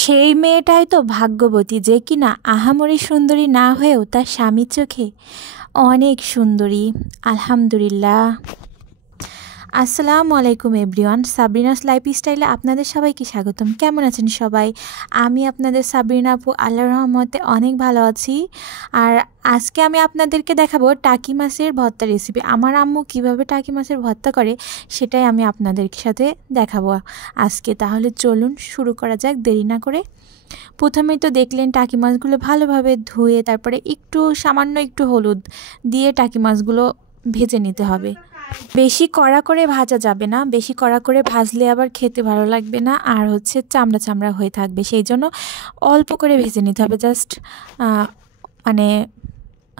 সেই মেয়েটাই তো ভাগ্যবতী যে কিনা আহামরি সুন্দরী না হয়েও তার স্বামীর চোখে অনেক সুন্দরী। আলহামদুলিল্লাহ। আসসালামু আলাইকুম এভরিওয়ান, সাবরিনাস লাইফস্টাইলে আপনাদের সবাইকে স্বাগতম। কেমন আছেন সবাই? আমি আপনাদের সাবরিনা আপু, আল্লাহর রহমতে অনেক ভালো আছি। আর আজকে আমি আপনাদেরকে দেখাবো টাকি মাছের ভর্তা রেসিপি। আমার আম্মু কিভাবে টাকি মাছের ভর্তা করে সেটাই আমি আপনাদের সাথে দেখাবো আজকে। তাহলে চলুন শুরু করা যাক দেরি না করে। প্রথমেই তো দেখলেন টাকি মাছগুলো ভালোভাবে ধুয়ে তারপরে সামান্য একটু হলুদ দিয়ে টাকি মাছগুলো ভেজে নিতে হবে। বেশি কড়া করে ভাজা যাবে না, বেশি কড়া করে ভাজলে আবার খেতে ভালো লাগবে না, আর চামড়া চামড়া হয়ে থাকবে। সেই জন্য অল্প করে ভেজে নিতে হবে, জাস্ট মানে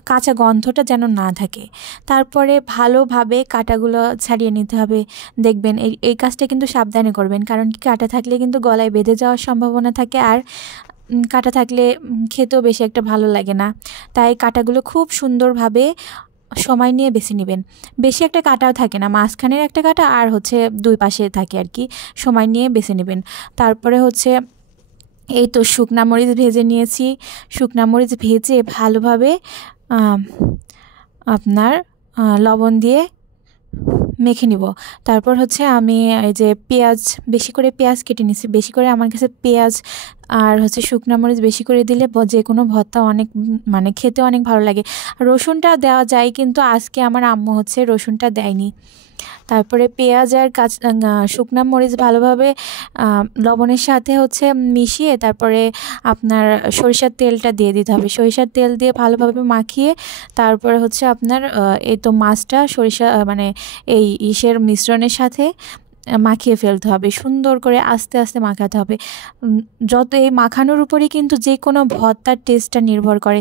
কাঁচা গন্ধটা যেন না থাকে। তারপরে ভালোভাবে কাঁটাগুলো ছাড়িয়ে নিতে হবে। দেখবেন এই কাজটা কিন্তু সাবধানে করবেন, কারণ কি কাঁটা থাকলে কিন্তু গলায় বেঁধে যাওয়ার সম্ভাবনা থাকে, আর কাঁটা থাকলে খেতেও বেশি একটা ভালো লাগে না। তাই কাঁটাগুলো খুব সুন্দরভাবে সময় নিয়ে বেছে নেবেন। বেশি একটা কাটাও থাকে না, মাঝখানের একটা কাটা আর দুই পাশে থাকে আর কি। সময় নিয়ে বেছে নেবেন। তারপরে এই তো শুকনা মরিচ ভেজে নিয়েছি। শুকনা মরিচ ভেজে ভালোভাবে আপনার লবণ দিয়ে মেখে নিব। তারপর আমি এই যে পেঁয়াজ, বেশি করে পেঁয়াজ কেটে নিছি। বেশি করে আমার কাছে পেঁয়াজ আর শুকনা মরিচ বেশি করে দিলে যে কোনো ভর্তা অনেক খেতে অনেক ভালো লাগে। রসুনটা দেওয়া যায়, কিন্তু আজকে আমার আম্মু রসুনটা দেয়নি। তারপরে পেঁয়াজ আর শুকনা মরিচ ভালোভাবে লবণের সাথে মিশিয়ে তারপরে আপনার সরিষার তেলটা দিয়ে দিতে হবে। সরিষার তেল দিয়ে ভালোভাবে মাখিয়ে তারপরে আপনার এই তো মাছটা সরিষা এই ইসের মিশ্রণের সাথে মাখিয়ে ফেলতে হবে। সুন্দর করে আস্তে আস্তে মাখাতে হবে। যত এই মাখানোর উপরেই কিন্তু যে কোনো ভর্তার টেস্টটা নির্ভর করে।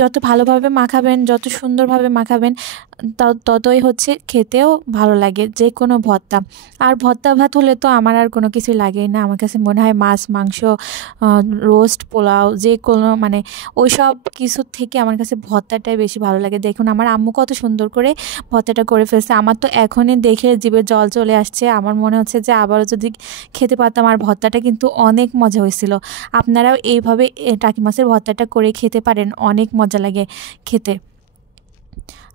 যত ভালোভাবে মাখাবেন, যত সুন্দরভাবে মাখাবেন, ততই খেতেও ভালো লাগে যে কোনো ভর্তা। আর ভর্তা ভাত হলে তো আমার আর কোনো কিছু লাগেই না। আমার কাছে মনে হয় মাছ, মাংস, রোস্ট, পোলাও, যে কোনো ওই সব কিছুর থেকে আমার কাছে ভর্তাটাই বেশি ভালো লাগে। দেখুন আমার আম্মু কত সুন্দর করে ভর্তাটা করে ফেলছে। আমার তো এখনই দেখে জিভে জল চলে আসছে। আমার মনে হচ্ছে যে আবারও যদি খেতে পারতাম। আর ভর্তাটা কিন্তু অনেক মজা হয়েছিল। আপনারাও এইভাবে টাকি মাছের ভর্তাটা করে খেতে পারেন, অনেক মজা লাগে খেতে।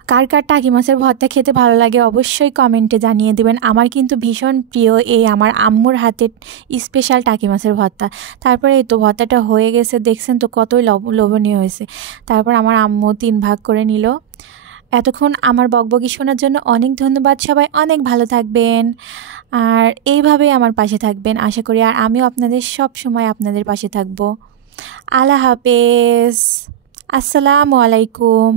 কার কার টাকি মাছের ভর্তা খেতে ভালো লাগে অবশ্যই কমেন্টে জানিয়ে দেবেন। আমার কিন্তু ভীষণ প্রিয় এই আমার আম্মুর হাতের স্পেশাল টাকি মাছের ভর্তা। তারপরে এই তো ভর্তাটা হয়ে গেছে, দেখছেন তো কতই লোভনীয় হয়েছে। তারপর আমার আম্মু 3 ভাগ করে নিল। এতক্ষণ আমার বকবকি শোনার জন্য অনেক ধন্যবাদ। সবাই অনেক ভালো থাকবেন আর এইভাবেই আমার পাশে থাকবেন আশা করি। আর আমিও আপনাদের সব সময় আপনাদের পাশে থাকবো। আল্লাহ হাফেজ। আসসালামু আলাইকুম।